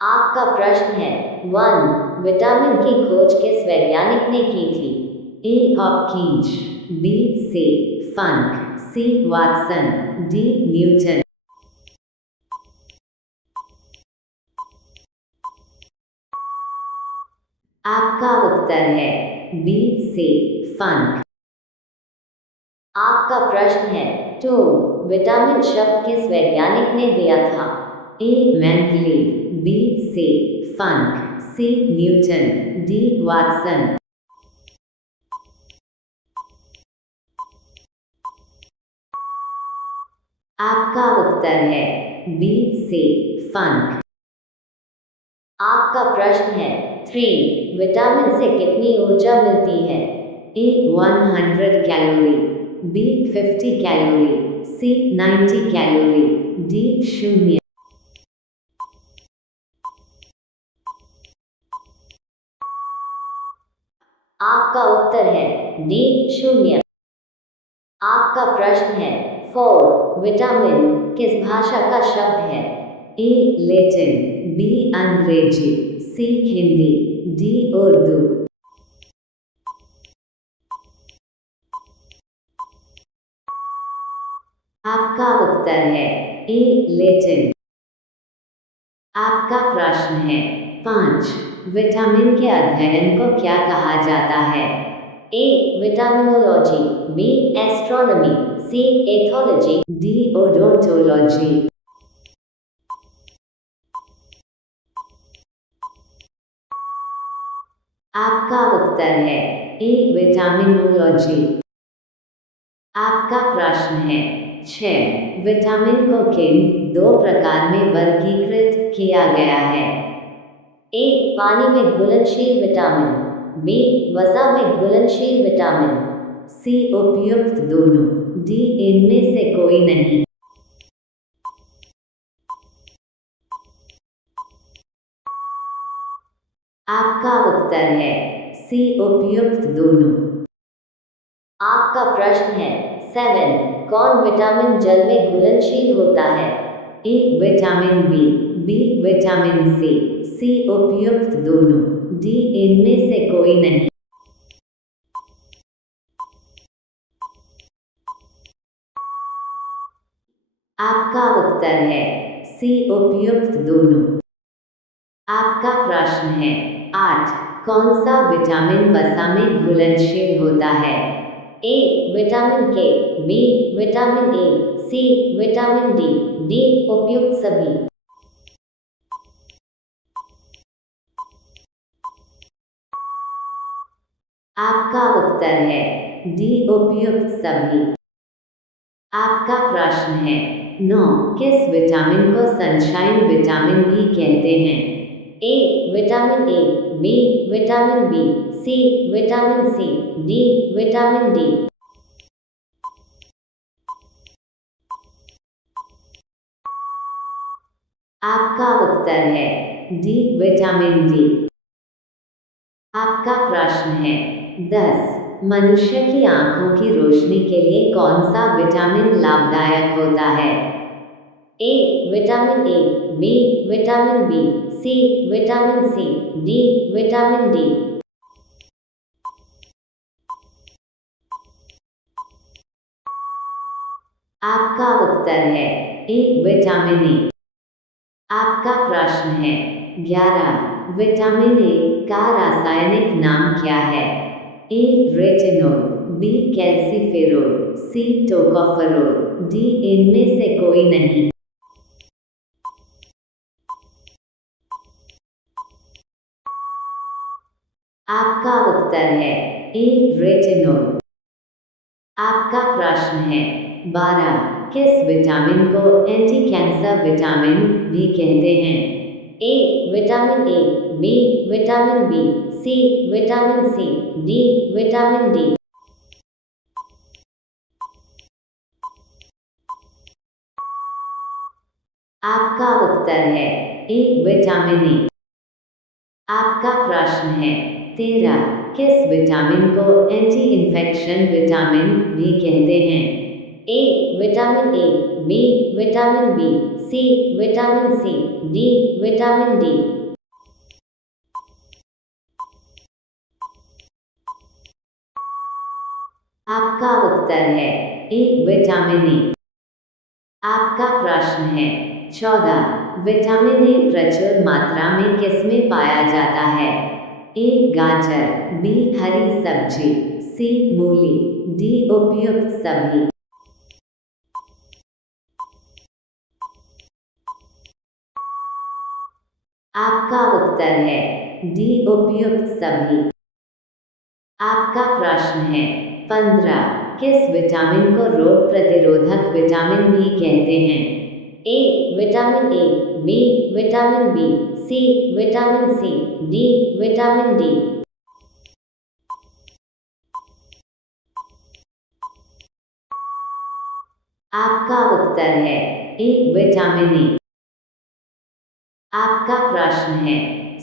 आपका प्रश्न है। 1. विटामिन की खोज किस वैज्ञानिक ने की थी? ए. Hopkins, B. से Funk, C. Watson, D. Newton. आपका उत्तर है बी. से फंक। आपका प्रश्न है। 2. विटामिन शब्द किस वैज्ञानिक ने दिया था? ए. Mendeleev, B. से Funk, C. Newton, D. Watson. आपका उत्तर है बी. से फंक। आपका प्रश्न है। 3. विटामिन से कितनी ऊर्जा मिलती है? ए. 100 कैलोरी, बी. 50 कैलोरी, सी. 90 कैलोरी, डी. 0। आपका उत्तर है डी. 0। आपका प्रश्न है। 4. विटामिन किस भाषा का शब्द है? ए. Latin, B. अंग्रेजी, सी. हिंदी, डी. उर्दू। आपका उत्तर है ए. लैटिन। आपका प्रश्न है। 5. विटामिन के अध्ययन को क्या कहा जाता है? A. Vitaminology, B. Astronomy, C. Ethology, D. Odontology. आपका उत्तर है ए. विटामिनोलॉजी। आपका प्रश्न है। 6. विटामिन को किन दो प्रकार में वर्गीकृत किया गया है? ए. पानी में घुलनशील विटामिन, बी. वसा में घुलनशील विटामिन, सी. उपयुक्त दोनों, डी. इनमें से कोई नहीं। आपका उत्तर है सी. उपयुक्त दोनों। आपका प्रश्न है। 7. कौन विटामिन जल में घुलनशील होता है? A. Vitamin B, B. Vitamin C, C. उपयुक्त दोनों, डी. इनमें से कोई नहीं। आपका उत्तर है सी. उपयुक्त दोनों। आपका प्रश्न है। 8. कौन सा विटामिन वसा में घुलनशील होता है? A. Vitamin K, B. Vitamin A, C. Vitamin D, D. उपयुक्त सभी। आपका उत्तर है डी. उपयुक्त सभी। आपका प्रश्न है। 9. किस विटामिन को सनशाइन विटामिन भी कहते हैं? A. Vitamin A, B. Vitamin B, C. Vitamin C, D. Vitamin D. आपका उत्तर है डी. Vitamin D. आपका प्रश्न है। 10. मनुष्य की आंखों की रोशनी के लिए कौन सा विटामिन लाभदायक होता है? A. Vitamin A, B. Vitamin B, C. Vitamin C, D. Vitamin D. आपका उत्तर है ए. विटामिन ए। आपका प्रश्न है। 11. विटामिन ए का रासायनिक नाम क्या है? A. Retinol, B. Calciferol, C. Tocopherol, D. इनमें से कोई नहीं। आपका उत्तर है ए. रेटिनोल। आपका प्रश्न है। 12. किस विटामिन को एंटी कैंसर विटामिन भी कहते हैं? A. Vitamin A, B. Vitamin B, C. Vitamin C, D. Vitamin D. आपका उत्तर है ए. विटामिन ए। आपका प्रश्न है। 13. किस विटामिन को एंटी इन्फेक्शन विटामिन भी कहते हैं? A vitamin A, B vitamin B, C vitamin C, D vitamin D. आपका उत्तर है ए विटामिन ए। आपका प्रश्न है 14। विटामिन ए प्रचुर मात्रा में किसमें पाया जाता है? ए गाजर, बी हरी सब्जी, सी मूली, डी उपयुक्त सभी। आपका उत्तर है डी उपयुक्त सभी। आपका प्रश्न है 15। किस विटामिन को रोग प्रतिरोधक विटामिन बी कहते हैं? A vitamin A, B vitamin B, C vitamin C, D vitamin D. आपका उत्तर है ए विटामिन ए। आपका प्रश्न है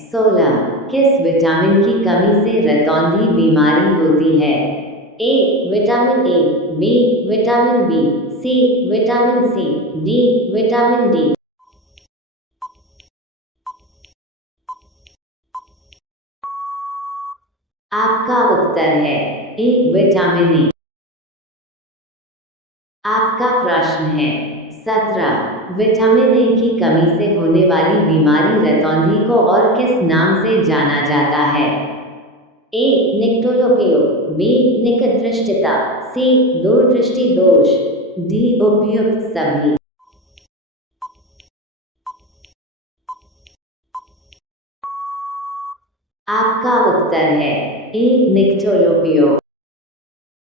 16। किस विटामिन की कमी से रतौंधी बीमारी होती है? A vitamin A, B vitamin B, C vitamin C, D vitamin D. आपका उत्तर है ए विटामिन ए। आपका प्रश्न है 17। विटामिन ए की कमी से होने वाली बीमारी रतौंधी को और किस नाम से जाना जाता है? ए निक्टोलोपियो, बी निकटदृष्टिता, सी दूरदृष्टि दोष, डी उपयुक्त सभी। आपका उत्तर है ए निक्टोलोपियो।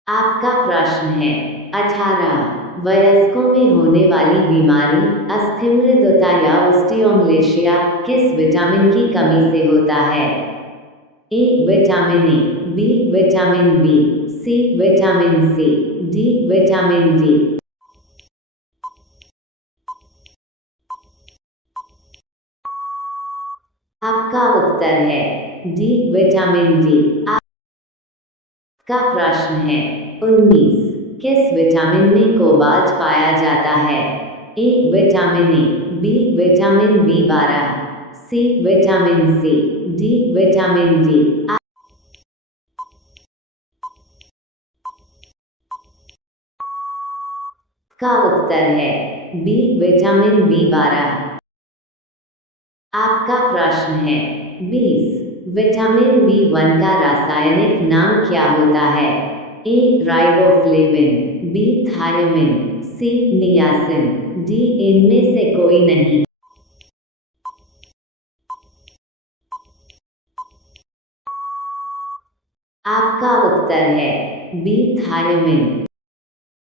आपका प्रश्न है 18। वयस्कों में होने वाली बीमारी अस्थिमृदुता या ओस्टियोमलेशिया किस विटामिन की कमी से होता है? A vitamin A, B vitamin B, C vitamin C, D vitamin D. आपका उत्तर है डी विटामिन डी। आपका प्रश्न है 19। किस विटामिन में कोबाल्ट पाया जाता है? A vitamin A, B vitamin B12, C vitamin C, D vitamin D. का उत्तर है बी विटामिन बी12। आपका प्रश्न है 20। विटामिन बी1 का रासायनिक नाम क्या होता है? ए राइबोफ्लेविन, बी थायमिन, सी नियासिन, डी इनमें से कोई नहीं। आपका उत्तर है बी थायमिन।